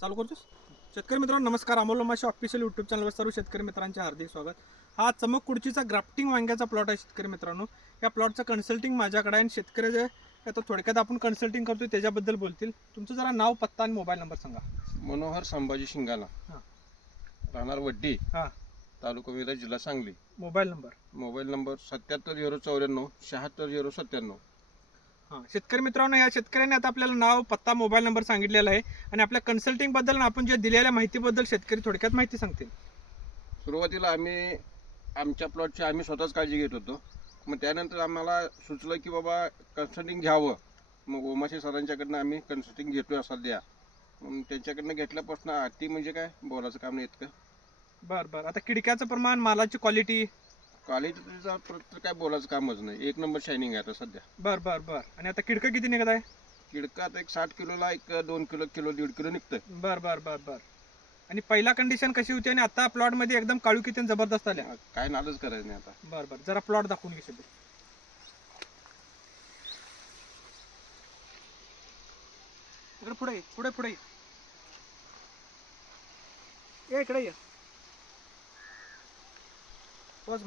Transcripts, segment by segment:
चालू करतोस? शेतकरी मित्रांनो नमस्कार. अमोल लोमाशी ऑफिशियल यूट्यूब चॅनलवर सर्व शेतकरी मित्रांचे हार्दिक स्वागत. हा चमक कुडचीचा ग्राफ्टिंग वांग्याचा प्लॉट आहे शेतकरी मित्रांनो. या प्लॉटचं कन्सल्टिंग माझ्याकडे आहे आणि शेतकरी जे आता थोडक्यात आपण कन्सल्टिंग करतोय त्याच्याबद्दल बोलतील. तुमचं जरा नाव पत्ता आणि मोबाईल नंबर सांगा. मनोहर संभाजी शिंगाणा हा. राहणार वड्डी हां. तालुका विराज जिल्हा Sangli. Mobile number mobile number सत्याहत्तर झिरो चौऱ्याण्णव शहात्तर झिरो सत्त्याण्णव. हां शेतकरी मित्रांनो या शेतकऱ्याने आता आपल्याला नाव पत्ता मोबाईल नंबर सांगितलेला आहे आणि आपल्या कन्सल्टिंगबद्दल आपण जे दिलेल्या माहितीबद्दल शेतकरी थोडक्यात माहिती सांगतील. सुरुवातीला आम्ही आमच्या प्लॉटची आम्ही स्वतःच काळजी घेत होतो. मग त्यानंतर आम्हाला सुचलं की बाबा कन्सल्टिंग घ्यावं. मग ओमाशे सरांच्याकडनं आम्ही कन्सल्टिंग घेतोय असं द्या. मग त्यांच्याकडनं घेतल्यापासून अति म्हणजे काय? बोलायचं काम नाही इतकं. बरं बरं. आता किडक्याचं प्रमाण मालाची क्वालिटी क्वालिटीचा काय बोलायचं कामच नाही. एक नंबर शायनिंग आहे आता सध्या. बर बर बर. आणि आता किडकं किती निघत आहे? किडका आता एक साठ किलोला एक दोन किलो किलो दीड किलो निघतंय. बर बर बर बर. आणि पहिला कंडिशन कशी होती आणि आता प्लॉटमध्ये एकदम काळू किती जबरदस्त आल्या? काय नादच करायचं नाही आता. बर बर. जरा प्लॉट दाखवून घे. इकडे पुढे ये, पुढे पुढे ये. ये इकडे ये. पोच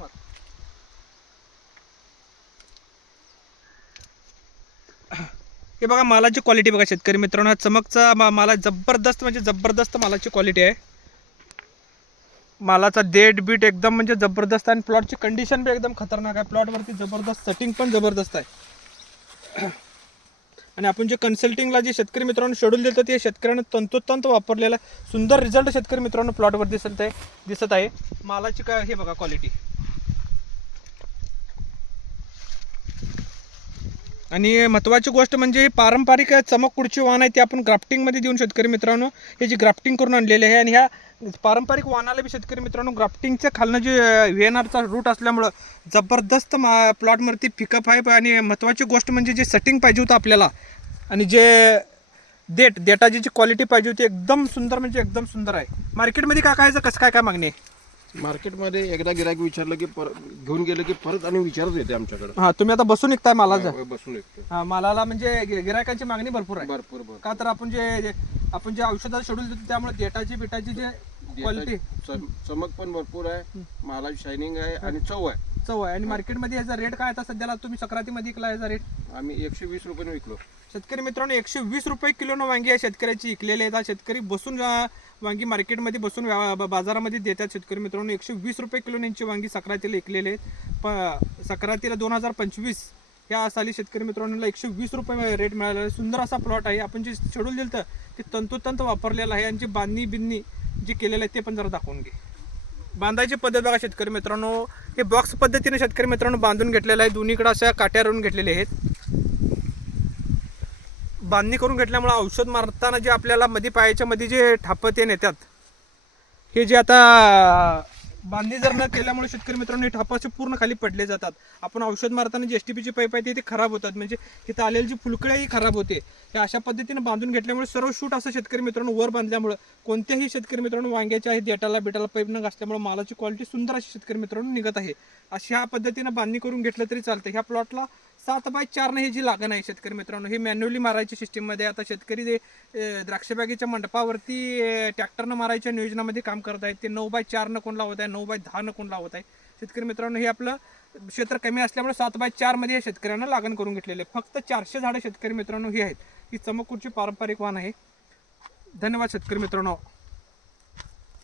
हे बघा मालाची क्वालिटी बघा शेतकरी मित्रांनो हा चमकचा मा- माला जबरदस्त म्हणजे जबरदस्त मालाची क्वालिटी आहे मालाचा देठ बीट एकदम म्हणजे जबरदस्त आणि प्लॉटची कंडिशन बी एकदम खतरनाक आहे प्लॉटवरती जबरदस्त सेटिंग पण जबरदस्त आहे आणि आपण जे कन्सल्टिंगला जे शेतकरी मित्रांनो शेड्यूल देतो ते शेतकऱ्यांना तंतोतंत वापरलेला आहे. सुंदर रिझल्ट शेतकरी मित्रांनो प्लॉटवर दिसत आहे दिसत आहे मालाची काय हे बघा क्वालिटी आणि महत्त्वाची गोष्ट म्हणजे पारंपरिक चमक कुडची वाहन आहे ती आपण ग्राफ्टिंगमध्ये देऊन शेतकरी मित्रांनो हे जी ग्राफ्टिंग करून आणलेले आहे आणि ह्या पारंपरिक वाहनाला बी शेतकरी मित्रांनो ग्राफ्टिंगच्या खालनं जे व्ही आरचा रूट असल्यामुळं जबरदस्त मा प्लॉटवरती पिकअप आहे. आणि महत्त्वाची गोष्ट म्हणजे जे सेटिंग पाहिजे होतं आपल्याला आणि जे देट देटाची जी क्वालिटी पाहिजे होती एकदम सुंदर म्हणजे एकदम सुंदर आहे. मार्केटमध्ये काय काय कसं काय काय मागणी आहे? मार्केटमध्ये एकदा गिरायक विचारलं की पर घेऊन गेलं की परत आणि विचारत येते आमच्याकडे. हां तुम्ही आता बसून निघताय मालाचं बसून येतो हां मालाला म्हणजे गिरायकांची गिरायकांची मागणी भरपूर आहे. भरपूर भरपूर. का तर आपण जे जे- आपण जे औषधाचं शेड्यूल देतो त्यामुळे डेटाची बिटाची जे क्वालिटी चम- चमक पण भरपूर आहे. मालाची शायनिंग आहे आणि चव आहे. चव आहे. आणि मार्केटमध्ये याचा रेट काय आता सध्याला तुम्ही सक्रातीमध्ये विकला याचा रेट आम्ही एकशे वीस रुपयाने विकलो. शेतकरी मित्रांनो एकशे वीस रुपये किलोनं वांगी या शेतकऱ्याची विकलेले आहेत. शेतकरी बसून वांगी मार्केटमध्ये बसून बाजारामध्ये देतात शेतकरी मित्रांनो. एकशे वीस रुपये किलो यांची वांगी सक्रातीला विकलेले आहेत. प सक्रातीला दोन हजार पंचवीस या साली शेतकरी मित्रांनो एकशे वीस रुपये रेट मिळालेला आहे. सुंदर असा प्लॉट आहे. आपण जे शेड्यूल दिलं ते तंतोतंत वापरलेलं आहे. आणि जी बांधणी बिन्नी जी केलेलं आहे ते पण जरा दाखवून घे. बांधायची पद्धत बघा शेतकरी मित्रांनो. हे बॉक्स पद्धतीने शेतकरी मित्रांनो बांधून घेतलेलं आहे. दोन्हीकडे अशा काट्यावरून घेतलेले आहेत. बांधणी करून घेतल्यामुळे औषध मारताना जे आपल्याला मध्ये पायाच्या मध्ये जे ठापत ते नेतात हे जे आता बांधणी जर न केल्यामुळे शेतकरी मित्रांनो हे ठापाचे पूर्ण खाली पडले जातात. आपण औषध मारताना जी एस टी पीची पाईप आहे ती- खराब होतात. म्हणजे तिथं आलेली जी फुलकळी ही खराब होते. हे अशा पद्धतीने बांधून घेतल्यामुळे सर्व शूट असं शेतकरी मित्रांनो वर बांधल्यामुळे कोणत्याही शेतकरी मित्रांनो वांग्याच्या आहे देटाला बिटाला पाईप न घासल्यामुळे मालाची क्वालिटी सुंदर अशी शेतकरी मित्रांनो निघत आहे. अशा पद्धतीनं बांधणी करून घेतलं तरी चालतं. ह्या प्लॉटला सात बाय चारनं ही जी लागण आहे शेतकरी मित्रांनो ही मॅन्युअली मारायची सिस्टीममध्ये आता शेतकरी जे द्राक्षबागेच्या मंडपावरती ट्रॅक्टरनं मारायच्या नियोजनामध्ये काम करत आहेत. ते नऊ बाय चारनं कोण लावत आहे नऊ बाय दहानं कोण लावत आहे. शेतकरी मित्रांनो हे आपलं क्षेत्र कमी असल्यामुळे सात बाय चारमध्ये या शेतकऱ्यांना लागण करून घेतलेले फक्त चारशे झाडं शेतकरी मित्रांनो ही आहेत. ही चमकूरची पारंपरिक वाहन आहे. धन्यवाद शेतकरी मित्रांनो.